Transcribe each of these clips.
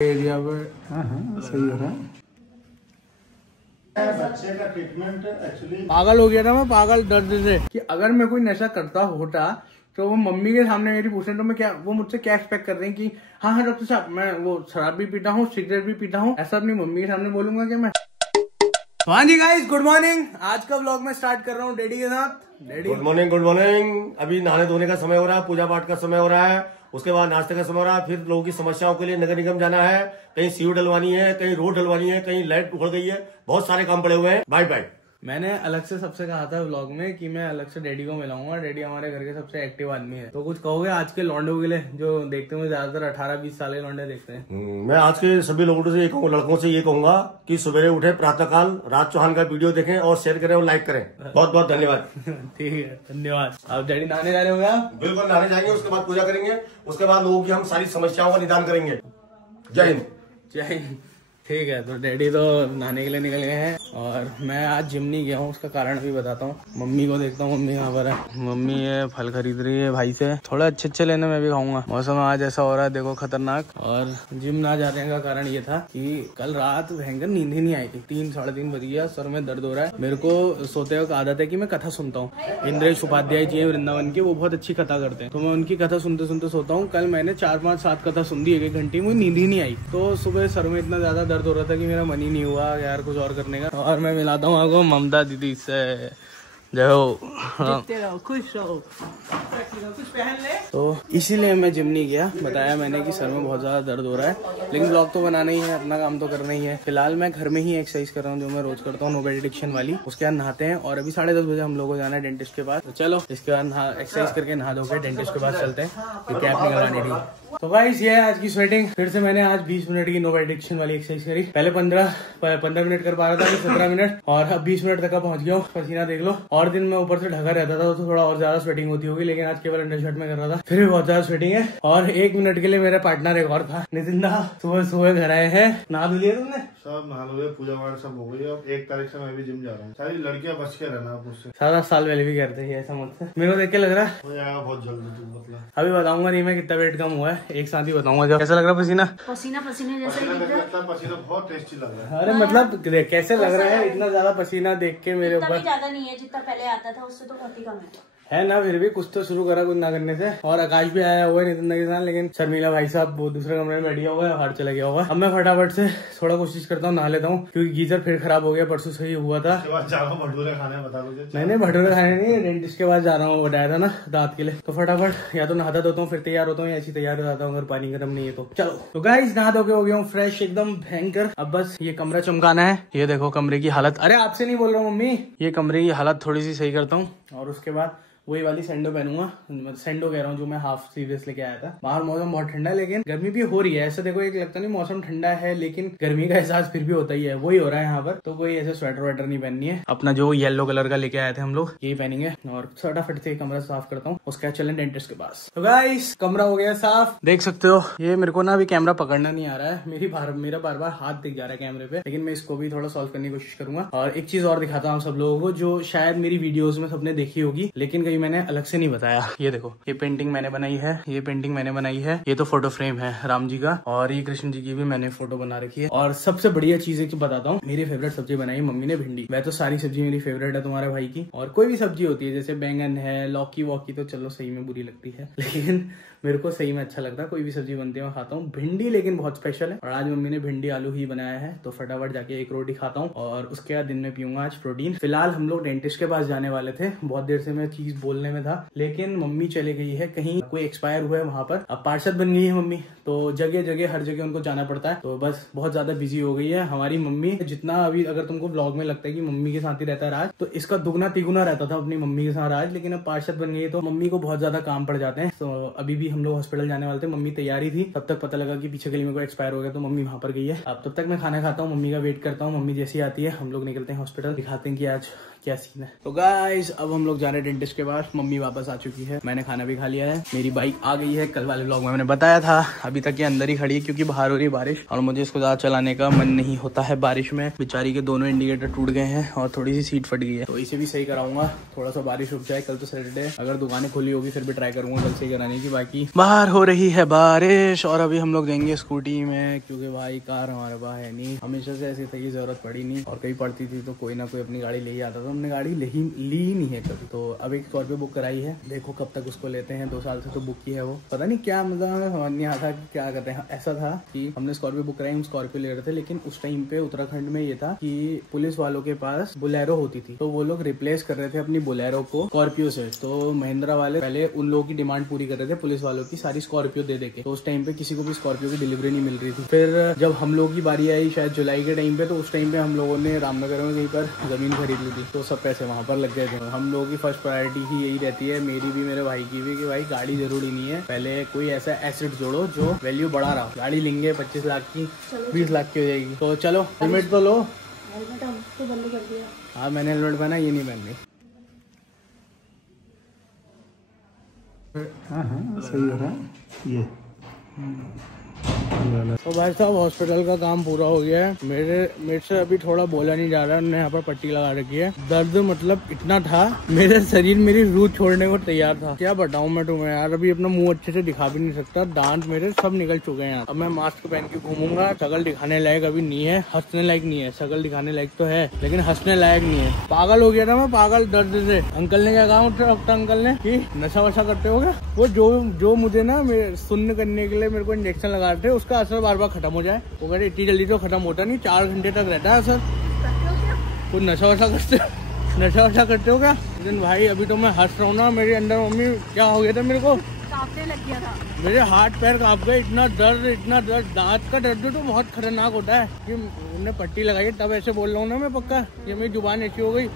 Area पे। हाँ सही हो रहा है। बच्चे का ट्रीटमेंट एक्चुअली पागल हो गया था मैं, पागल दर्द से कि अगर मैं कोई नशा करता होता तो वो मम्मी के सामने मेरी पूछने तो मैं क्या, वो मुझसे क्या एक्सपेक्ट कर रहे हैं कि हाँ डॉक्टर साहब मैं वो शराब भी पीता हूँ, सिगरेट भी पीता हूँ, ऐसा अपनी मम्मी के सामने बोलूंगा क्या मैं। हाँ जी गाइस, गुड मॉर्निंग। आज का व्लॉग मैं स्टार्ट कर रहा हूँ डैडी के साथ। Daddy good morning. Good morning. अभी नहाने धोने का समय हो रहा है, पूजा पाठ का समय हो रहा है, उसके बाद नाश्ते का समय हो रहा है, फिर लोगों की समस्याओं के लिए नगर निगम जाना है, कहीं सीवर डलवानी है, कहीं रोड डलवानी है, कहीं लाइट उखड़ गई है, बहुत सारे काम पड़े हुए हैं। Bye bye. मैंने अलग से सबसे कहा था व्लॉग में कि मैं अलग से डैडी को मिलाऊंगा। डैडी हमारे घर के सबसे एक्टिव आदमी है, तो कुछ कहोगे आज के लौंडों के लिए जो देखते हैं, ज्यादातर 18-20 साल के लौंडे देखते हैं। मैं आज के सभी लोगों से ये कहूँगा, लड़कों से ये कहूंगा कि सवेरे उठे, प्रातःकाल राज चौहान का वीडियो देखें और शेयर करें और लाइक करें। बहुत बहुत धन्यवाद। ठीक है, धन्यवाद। अब डैडी नहाने जा रहे हो आप? बिल्कुल नहाने जाएंगे, उसके बाद पूजा करेंगे, उसके बाद लोगों की हम सारी समस्याओं का निदान करेंगे। जय हिंद। जय हिंद। ठीक है, तो डैडी तो नहाने के लिए निकल गए हैं और मैं आज जिम नहीं गया हूँ, उसका कारण भी बताता हूँ। मम्मी को देखता हूँ, मम्मी यहाँ पर है। मम्मी ये फल खरीद रही है भाई से, थोड़ा अच्छे लेने मैं भी खाऊंगा। मौसम आज ऐसा हो रहा है देखो, खतरनाक। और जिम ना जाने का कारण ये था कि कल रात भयंकर नींद ही नहीं आई थी। 3-3:30 बज गया, सर में दर्द हो रहा है। मेरे को सोते वक्त आदत है कि मैं कथा सुनता हूँ। इंद्रेश उपाध्याय जी वृंदावन के, वो बहुत अच्छी कथा करते हैं, तो मैं उनकी कथा सुनते सुनते सोता हूँ। कल मैंने 4-5-7 कथा सुन दी 1-1 घंटे, मुझे नींद ही नहीं आई। तो सुबह सर में इतना ज्यादा दर्द हो रहा था कि मेरा मन ही नहीं हुआ यार कुछ और करने का। और मैं मिलाता हूँ आपको ममता दीदी से। जय हो। हाँ। खुश रहो, कुछ पहन ले। तो इसीलिए मैं जिम नहीं गया। बताया मैंने कि सर में बहुत ज्यादा दर्द हो रहा है, लेकिन ब्लॉग तो बनाना ही है, अपना काम तो करना ही है। फिलहाल मैं घर में ही एक्सरसाइज कर रहा हूँ जो मैं रोज करता हूँ, नो बेड एडिक्शन वाली। उसके बाद नहाते हैं और अभी 10:30 बजे हम लोग को जाना है डेंटिस्ट के पास। तो चलो इसके बाद एक्सरसाइज करके नहा धोकर डेंटिस्ट के पास चलते हैं, कैप निकलवानी थी। तो गाइस ये है आज की स्वेटिंग। फिर से मैंने आज 20 मिनट की नो बेड एडिक्शन वाली एक्सरसाइज करी। पहले 15 मिनट कर पा रहा था, 17 मिनट, और अब 20 मिनट तक का पहुंच गया हूँ। पसीना देख लो। और दिन में ऊपर से ढका रहता था तो थोड़ा और ज्यादा स्वेटिंग होती होगी, लेकिन आज केवल अंडर शर्ट में कर रहा था, फिर भी बहुत ज्यादा स्वेटिंग है। और 1 मिनट के लिए मेरा पार्टनर एक और था, नितिन दा। सुबह घर आए हैं। नहा धो लिया तुमने? सब नहा लो, पूजा पाठ सब हो गई। अब 1 तारीख से मैं भी जिम जा रहा हूँ। सारी लड़कियां बच के रहना आप मुझसे। 7 साल पहले भी करते हैं ऐसा मुझसे। मेरे को देख के लग रहा है बहुत जल्दी मतलब। अभी बताऊंगा नहीं मैं कितना वेट कम हुआ है, एक साथ ही बताऊंगा। जब कैसा लग रहा है पसीना? पसीने जैसा ही दिख रहा है। पसीना बहुत टेस्टी लग रहा है। अरे मतलब कैसे लग रहा है इतना ज्यादा पसीना देख के मेरे ऊपर? ज्यादा नहीं है जितना पहले आता था, उससे तो बहुत ही कम है ना। फिर भी कुछ तो शुरू करा कुछ ना करने से। और आकाश भी आया हुआ है नितिन के साथ, लेकिन शर्मिला भाई साहब वो दूसरे कमरे में बैठा हुआ है, बाहर चला गया हुआ है। अब मैं फटाफट से थोड़ा कोशिश करता हूँ नहा लेता हूँ, क्योंकि गीजर फिर खराब हो गया, परसों सही हुआ था। भटूरे खाने बता दो। मैंने भटूरे खाने नहीं, डेंटिस्ट के पास जा रहा हूँ, बताया था ना दांत के लिए। तो फटाफट या तो नहाता धोता हूँ फिर तैयार होता हूँ, या ऐसी तैयार हो जाता हूँ अगर पानी गर्म नहीं है तो। चलो तो गाइस नहा धो के हो गया हूँ फ्रेश एकदम भयंकर। अब बस ये कमरा चमकाना है। ये देखो कमरे की हालत, अरे आपसे नहीं बोल रहा हूँ मम्मी, ये कमरे की हालत थोड़ी सी सही करता हूँ और उसके बाद वही वाली सैंडो पहनूंगा। सैंडो कह रहा हूँ जो मैं हाफ स्लीवलेस लेके आया था। बाहर मौसम बहुत ठंडा है, लेकिन गर्मी भी हो रही है। ऐसे देखो एक लगता नहीं मौसम ठंडा है, लेकिन गर्मी का एहसास फिर भी होता ही है। वही हो रहा है यहाँ पर। तो कोई ऐसे स्वेटर वेटर नहीं पहननी है। अपना जो येलो कलर का लेके आए थे हम लोग, यही पहनेंगे। और फटाफट से कमरा साफ करता हूँ, उसके बाद चलें डेंटिस्ट के पास। तो गाइस कमरा हो गया साफ, देख सकते हो। ये मेरे को ना अभी कैमरा पकड़ना नहीं आ रहा है, मेरा बार बार हाथ दिख जा रहा है कैमरे पे, लेकिन मैं इसको भी थोड़ा सॉल्व करने की कोशिश करूंगा। और एक चीज और दिखाता हूँ सब लोगों को, जो शायद मेरी वीडियोज में सबने देखी होगी, लेकिन कहीं मैंने अलग से नहीं बताया। ये देखो, ये पेंटिंग मैंने बनाई है, ये पेंटिंग मैंने बनाई है। ये तो फोटो फ्रेम है राम जी का, और ये कृष्ण जी की भी मैंने फोटो बना रखी है। और सबसे बढ़िया चीज है कि बताता हूँ, मेरी फेवरेट सब्जी बनाई मम्मी ने, भिंडी। वह तो सारी सब्जी मेरी फेवरेट है तुम्हारे भाई की, और कोई भी सब्जी होती है जैसे बैंगन है, लौकी वॉकी तो चलो सही में बुरी लगती है, लेकिन मेरे को सही में अच्छा लगता है। कोई भी सब्जी बनती है मैं खाता हूँ। भिंडी लेकिन बहुत स्पेशल है, और आज मम्मी ने भिंडी आलू ही बनाया है, तो फटाफट जाके एक रोटी खाता हूँ और उसके बाद दिन में पीऊंगा आज प्रोटीन। फिलहाल हम लोग डेंटिस्ट के पास जाने वाले थे, बहुत देर से मैं चीज बोलने में था, लेकिन मम्मी चले गई है कहीं, कोई एक्सपायर हुआ है वहां पर। अब पार्षद बन गई है मम्मी, तो जगह जगह हर जगह उनको जाना पड़ता है, तो बस बहुत ज्यादा बिजी हो गई है हमारी मम्मी। जितना अभी अगर तुमको ब्लॉग में लगता है कि मम्मी के साथ ही रहता है राज, तो इसका दुगना तिगुना रहता था अपनी मम्मी के साथ राज। लेकिन अब पार्षद बन गई है तो मम्मी को बहुत ज्यादा काम पड़ जाते हैं। तो अभी भी हम लोग हॉस्पिटल जाने वाले थे, मम्मी तैयारी थी, तब तक पता लगा कि पीछे गली में कोई एक्सपायर हो गया, तो मम्मी वहां पर गई है। अब तब तक मैं खाना खाता हूँ, मम्मी का वेट करता हूँ। मम्मी जैसी आती है हम लोग निकलते हैं हॉस्पिटल, दिखाते हैं कि आज क्या सीन है। तो गाइस अब हम लोग जा रहे हैं डेंटिस्ट के पास। मम्मी वापस आ चुकी है, मैंने खाना भी खा लिया है, मेरी बाइक आ गई है। कल वाले व्लॉग में मैंने बताया था, अभी तक ये अंदर ही खड़ी है क्योंकि बाहर हो रही है बारिश और मुझे इसको ज्यादा चलाने का मन नहीं होता है बारिश में। बेचारी के दोनों इंडिकेटर टूट गए हैं और थोड़ी सी सीट फट गई है, तो इसे भी सही कराऊंगा। थोड़ा सा बारिश रुक जाए, कल तो सैटरडे, अगर दुकानें खुली होगी फिर भी ट्राई करूंगा कल सही कराने की। बाकी बाहर हो रही है बारिश और अभी हम लोग जाएंगे स्कूटी में क्योंकि भाई कार हमारे पास है नहीं। हमेशा से ऐसी सही जरूरत पड़ी नहीं और कहीं पड़ती थी तो कोई ना कोई अपनी गाड़ी ले ही आता था। हमने गाड़ी ली नहीं है कभी। तो अब एक स्कॉर्पियो बुक कराई है, देखो कब तक उसको लेते हैं। 2 साल से तो बुक की है वो, पता नहीं क्या मतलब हमें समझ नहीं आता कि क्या करते हैं। ऐसा था कि हमने स्कॉर्पियो बुक कराई, हम स्कॉर्पियो ले रहे थे, लेकिन उस टाइम पे उत्तराखंड में ये था कि पुलिस वालों के पास बोलेरो होती थी, तो वो लोग रिप्लेस कर रहे थे अपनी बोलेरो को स्कॉर्पियो से। तो महिंद्रा वाले पहले उन लोगों की डिमांड पूरी कर रहे थे पुलिस वालों की, सारी स्कॉर्पियो दे देके। तो उस टाइम पे किसी को भी स्कॉर्पियो की डिलीवरी नहीं मिल रही थी। फिर जब हम लोग की बारी आई शायद जुलाई के टाइम पे, तो उस टाइम पे हम लोगों ने रामनगर में कहीं पर जमीन खरीद ली थी, तो सब पैसे वहां पर लग गए थे। हम लोगों की फर्स्ट प्रायोरिटी ही यही रहती है, मेरी भी मेरे भाई की भी, कि भाई गाड़ी जरूरी नहीं है, पहले कोई ऐसा एसेट जोड़ो जो वैल्यू बढ़ा रहा हो। गाड़ी लेंगे 25 लाख की, 20 लाख की हो जाएगी। तो चलो हेलमेट तो लो। हाँ मैंने हेलमेट पहना, ये नहीं पहन रही। हाँ सही हो रहा है ये। तो भाई साहब हॉस्पिटल का काम पूरा हो गया है। मेरे से अभी थोड़ा बोला नहीं जा रहा है, उन्होंने यहाँ पर पट्टी लगा रखी है। दर्द मतलब इतना था, मेरे शरीर मेरी रूह छोड़ने को तैयार था। क्या बताऊँ मैं तुम्हें यार, अभी अपना मुंह अच्छे से दिखा भी नहीं सकता, दांत मेरे सब निकल चुके हैं। अब मैं मास्क पहन के घूमूंगा। शकल दिखाने लायक अभी नहीं है, हंसने लायक नहीं है। शकल दिखाने लायक तो है लेकिन हंसने लायक नहीं है। पागल हो गया था मैं, पागल दर्द से। अंकल ने क्या कहा, डॉक्टर अंकल ने कि नशा वशा करते हो क्या? वो जो मुझे ना सुन्न करने के लिए मेरे को इंजेक्शन लगा रहे थे, उसका असर बार बार खत्म हो जाए। वो कहते इतनी जल्दी तो खत्म होता नहीं, 4 घंटे तक रहता है असर। कुछ नशा वशा करते हो क्या? लेकिन भाई अभी तो मैं हंस रहा हूँ ना, मेरे अंदर मम्मी क्या हो गया था, मेरे को कांपने लग गया था, मेरे हाथ पैर कांप गए। इतना दर्द, दांत का दर्द तो बहुत खतरनाक होता है। कि उन्होंने पट्टी लगाई है तब ऐसे बोल रहा हूँ ना मैं, पक्का ये मेरी जुबान ऐसी हो गई,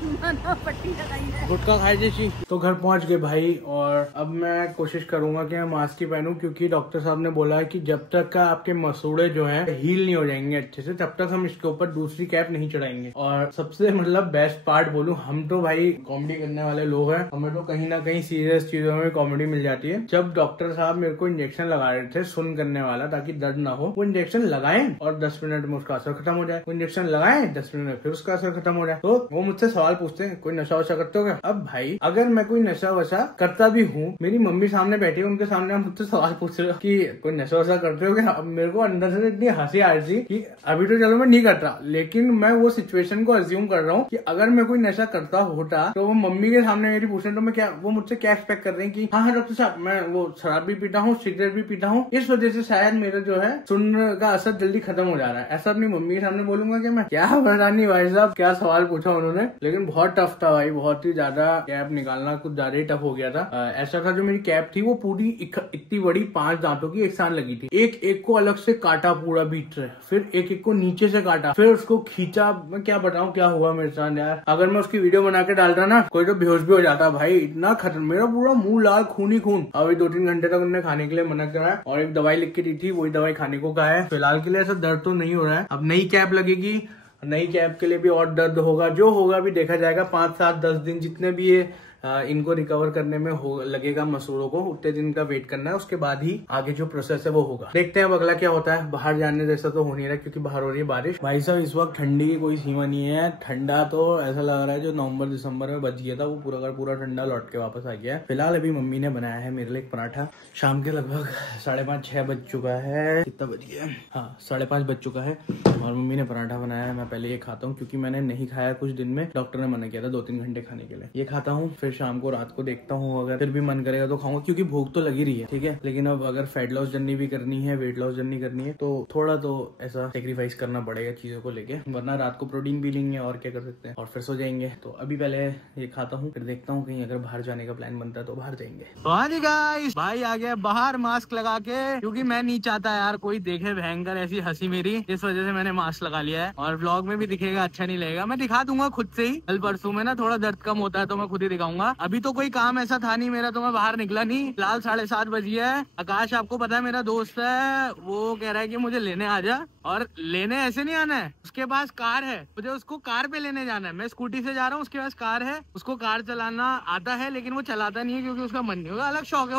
पट्टी लगाई है गुटखा खाए जैसी। तो घर पहुंच गए भाई, और अब मैं कोशिश करूंगा कि मैं मास्क ही पहनूं क्योंकि डॉक्टर साहब ने बोला है कि जब तक का आपके मसूड़े जो हैं हील नहीं हो जाएंगे अच्छे से, तब तक हम इसके ऊपर दूसरी कैप नहीं चढ़ाएंगे। और सबसे मतलब बेस्ट पार्ट बोलूं, हम तो भाई कॉमेडी करने वाले लोग हैं, हमें तो कहीं ना कहीं सीरियस चीजों में कॉमेडी मिल जाती है। जब डॉक्टर साहब मेरे को इंजेक्शन लगा रहे थे सुन करने वाला ताकि दर्द ना हो, वो इंजेक्शन लगाए और 10 मिनट में उसका असर खत्म हो जाए। वो इंजेक्शन लगाए 10 मिनट में फिर उसका असर खत्म हो जाए। तो वो मुझसे सवाल पूछते हैं कोई नशा वशा करते हो क्या? अब भाई अगर मैं कोई नशा वशा करता भी हूँ, मेरी मम्मी सामने बैठी है, उनके सामने आप मुझसे सवाल पूछ रहे हो कि कोई नशा वशा करते हो क्या? अब मेरे को अंदर से इतनी हंसी आ रही थी कि अभी तो चलो मैं नहीं करता, लेकिन मैं वो सिचुएशन को अज्यूम कर रहा हूँ कि अगर मैं कोई नशा करता होता तो वो मम्मी के सामने मेरी पूछने, तो मैं क्या, वो मुझसे क्या एक्सपेक्ट कर रहे हैं कि हाँ डॉक्टर साहब मैं वो शराब भी पीता हूँ, सिगरेट भी पीता हूँ, इस वजह से शायद मेरा जो है सुनने का असर जल्दी खत्म हो जा रहा है। ऐसा अपनी मम्मी के सामने बोलूंगा कि मैं? क्या पता नहीं भाई साहब क्या सवाल पूछा उन्होंने, लेकिन बहुत टफ था भाई, बहुत ही ज्यादा। कैप निकालना कुछ ज्यादा ही टफ हो गया था। ऐसा था जो मेरी कैप थी वो पूरी इतनी बड़ी 5 दांतों की एक साथ लगी थी, एक एक को अलग से काटा पूरा बीच से, फिर एक एक को नीचे से काटा, फिर उसको खींचा। मैं क्या बताऊं क्या हुआ मेरे साथ यार, अगर मैं उसकी वीडियो बना के डालता ना कोई तो बेहोश भी हो जाता भाई, इतना खतरनाक। मेरा पूरा मुंह लाल खून ही खून। अभी 2-3 घंटे तक उन्होंने खाने के लिए मना करा है और एक दवाई लिख के दी थी, वही दवाई खाने को कहा है। फिलहाल के लिए ऐसा दर्द तो नहीं हो रहा है। अब नई कैप लगेगी, नई कैप के लिए भी और दर्द होगा, जो होगा भी देखा जाएगा। 5, 7, 10 दिन जितने भी ये इनको रिकवर करने में लगेगा मसूड़ों को, उतने दिन का वेट करना है, उसके बाद ही आगे जो प्रोसेस है वो होगा। देखते हैं अब अगला क्या होता है। बाहर जाने जैसा तो हो नहीं रहा क्योंकि बाहर हो रही है बारिश। भाई साहब इस वक्त ठंडी की कोई सीमा नहीं है, ठंडा तो ऐसा लग रहा है जो नवंबर दिसंबर में बच गया था वो पूरा का पूरा ठंडा लौट के वापस आ गया है। फिलहाल अभी मम्मी ने बनाया है मेरे लिए एक पराठा। शाम के लगभग 5:30-6 बज चुका है। कितना बज गया? हाँ 5:30 बज चुका है और मम्मी ने पराठा बनाया है। मैं पहले ये खाता हूँ क्योंकि मैंने नहीं खाया कुछ दिन में, डॉक्टर ने मना किया था 2-3 घंटे खाने के लिए। ये खाता हूँ, फिर शाम को रात को देखता हूँ, अगर फिर भी मन करेगा तो खाऊंगा क्योंकि भूख तो लगी रही है, ठीक है। लेकिन अब अगर फैट लॉस जर्नी भी करनी है, वेट लॉस जर्नी करनी है, तो थोड़ा तो ऐसा सेक्रीफाइस करना पड़ेगा चीजों को लेके, वरना रात को प्रोटीन भी लेंगे और क्या कर सकते हैं और फिर सो जाएंगे। तो अभी पहले ये खाता हूँ, फिर देखता हूँ कहीं अगर बाहर जाने का प्लान बनता है तो बाहर जाएंगे। गाइस भाई आ गया बाहर मास्क लगा के, क्योंकि मैं नहीं चाहता यार कोई देखे भयंकर ऐसी हंसी मेरी, इस वजह से मैंने मास्क लगा लिया है। और व्लॉग में भी दिखेगा अच्छा नहीं लगेगा, मैं दिखा दूंगा खुद से ही। कल परसों में ना थोड़ा दर्द कम होता है तो मैं खुद ही दिखाऊंगा। जाऊंगा। अभी तो कोई काम ऐसा था नहीं मेरा, तो मैं बाहर निकला नहीं। फिलहाल 7:30 बजी है। आकाश आपको पता है मेरा दोस्त है, वो कह रहा है कि मुझे लेने आ जा। और लेने ऐसे नहीं आना है, उसके पास कार है, मुझे उसको कार पे लेने जाना है। मैं स्कूटी से जा रहा हूँ, उसके पास कार है, उसको कार चलाना आता है, लेकिन वो चलाता नहीं है क्योंकि उसका मन नहीं होगा। अलग शौक है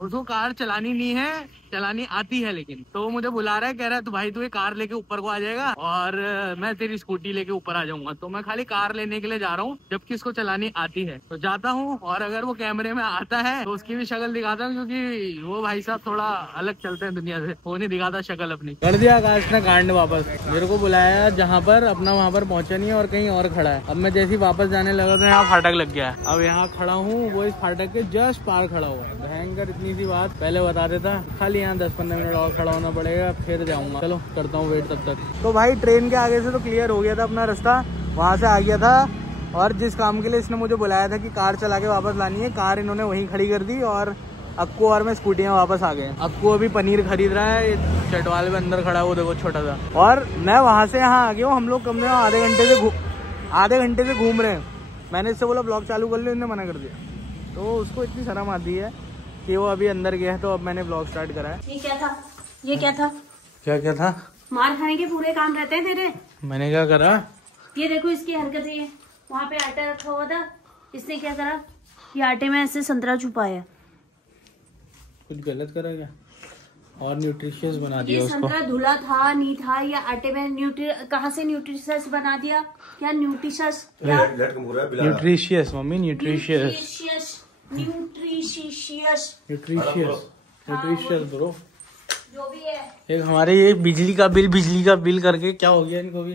उसको कार चलानी नहीं है, चलानी आती है लेकिन। तो वो मुझे बुला रहा है, कह रहा है तो भाई तू ये कार लेके ऊपर को आ जाएगा और मैं तेरी स्कूटी लेके ऊपर आ जाऊंगा। तो मैं खाली कार लेने के लिए जा रहा हूँ, जबकि इसको चलानी आती है। तो जाता हूँ, और अगर वो कैमरे में आता है तो उसकी भी शक्ल दिखाता हूँ, क्योंकि वो भाई साहब थोड़ा अलग चलते हैं दुनिया से, वो नहीं दिखाता शक्ल अपनी। कर दिया आकाश ने कांड वापस, मेरे को बुलाया जहाँ पर अपना, वहाँ पर पहुंचा नहीं और कहीं और खड़ा है। अब मैं जैसे ही वापस जाने लगा तो यहाँ फाटक लग गया है। अब यहाँ खड़ा हूँ, वो इस फाटक के जस्ट पार खड़ा हुआ है। भयंकर इतनी सी बात पहले बता देता, खाली यहाँ 10-15 मिनट और खड़ा होना पड़ेगा, फिर जाऊंगा। चलो करता हूँ वेट तब तक। तो भाई ट्रेन के आगे से तो क्लियर हो गया था अपना रास्ता, वहाँ से आ गया था। और जिस काम के लिए इसने मुझे बुलाया था कि कार चला के वापस लानी है, कार इन्होंने वहीं खड़ी कर दी और अक्कू और मैं स्कूटियाँ वापस आ गए। अक्कू अभी पनीर खरीद रहा है, चटवाल में अंदर खड़ा है वो देखो छोटा सा। और मैं वहाँ से यहाँ आ गया हूँ। हम लोग कम से कम आधे घंटे से घूम रहे हैं। मैंने इससे बोला ब्लॉग चालू कर लो, इन्होंने मना कर दिया। तो उसको इतनी शर्म आती है कि वो अभी अंदर गया है, तो अब मैंने ब्लॉग स्टार्ट करा है। ये क्या था? ये क्या था? क्या था? मार खाने के पूरे काम रहते हैं तेरे। मैंने क्या करा? ये देखो इसकी हरकतें है। वहाँ पे आटा रखा हुआ था, इसने क्या करा, ये आटे में ऐसे संतरा छुपाया। कुछ गलत करा क्या? और न्यूट्रिशियस बना दिया ये उसको। संतरा धुला था नहीं था, या आटे में कहाँ से न्यूट्रिशियस बना दिया? क्या nutritious? Nutritious mummy, nutritious bro, जो भी है। एक हमारे ये बिजली का बिल करके क्या हो गया इनको भी।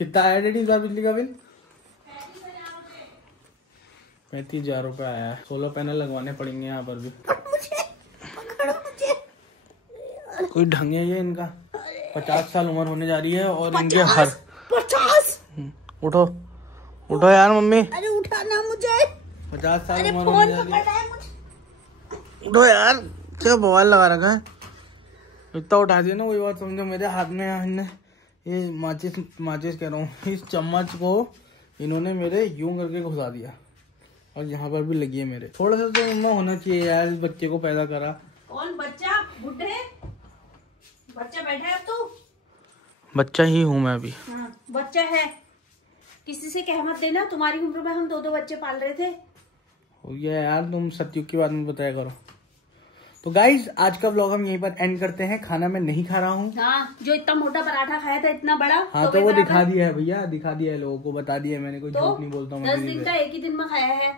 कितना आया डैडी इस बार बिजली का बिल? 35,000 रुपये आया है। 16 पैनल लगवाने पड़ेंगे यहाँ पर भी। कोई ढंग है ये इनका। 50 साल उम्र होने जा रही है और इनके हर 50। उठो यार मम्मी। अरे उठाना मुझे। 50 साल उम्र होने जा रही है। उठो यार, क्या बवाल लगा रखा है। इतना उठा दिया ना, वही बात समझो। मेरे हाथ में ये माचिस कह रहा हूँ, इस चम्मच को इन्होंने मेरे यूं करके घुसा दिया और यहाँ पर भी लगी है मेरे। थोड़ा सा तो मम्मा होना चाहिए यार, इस बच्चे को पैदा करा। कौन बच्चा? बुढ़े बच्चा बैठा है अब तो। बच्चा ही हूँ मैं अभी। हाँ, बच्चा है। किसी से कह मत देना, तुम्हारी उम्र में हम 2 बच्चे पाल रहे थे। हो गया यार, तुम सत्युग की बात में बताया करो। तो गाइज आज का व्लॉग हम यहीं पर एंड करते हैं। खाना मैं नहीं खा रहा हूँ। हाँ, जो इतना मोटा पराठा खाया था, इतना बड़ा। हाँ तो वो दिखा दिया है भैया, दिखा दिया है लोगों को, बता दिया है मैंने, कोई तो झूठ नहीं बोलता हूँ। 10 दिन का एक ही दिन में खाया है।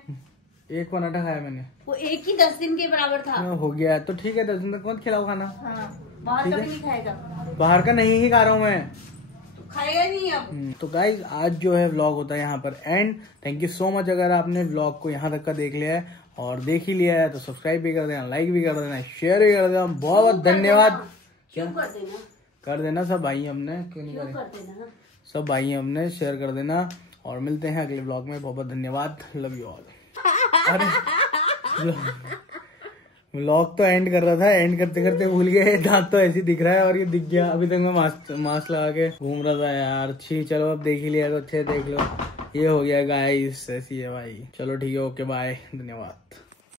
एक पराठा खाया मैंने, वो एक ही 10 दिन के बराबर था। हो गया तो ठीक है। 10 दिन तक मत खिलाओ खाना। हाँ, बाहर कभी नहीं खाएगा। बाहर का नहीं ही खा रहा हूँ मैं, तो खाएगा नहीं अब। तो गाइज आज जो है व्लॉग होता है यहाँ पर and. Thank you so much अगर आपने व्लॉग को यहाँ तक का देख लिया है, और देख ही लिया है तो सब्सक्राइब भी कर देना, लाइक भी कर देना, शेयर भी कर देना। बहुत बहुत धन्यवाद। क्या कर देना सब भाई हमने, क्यों नहीं करें, सब भाई हमने शेयर कर देना। और मिलते हैं अगले व्लॉग में। बहुत बहुत धन्यवाद, लव यू ऑल। अरे व्लॉग तो एंड कर रहा था, एंड करते करते भूल गए। दांत तो ऐसे दिख रहा है और ये दिख गया। अभी तक मैं मास्क लगा के घूम रहा था यार। अच्छी, चलो अब देख ही लिया तो अच्छे देख लो। ये हो गया गाइस, ऐसी है भाई। चलो ठीक है, ओके बाय, धन्यवाद।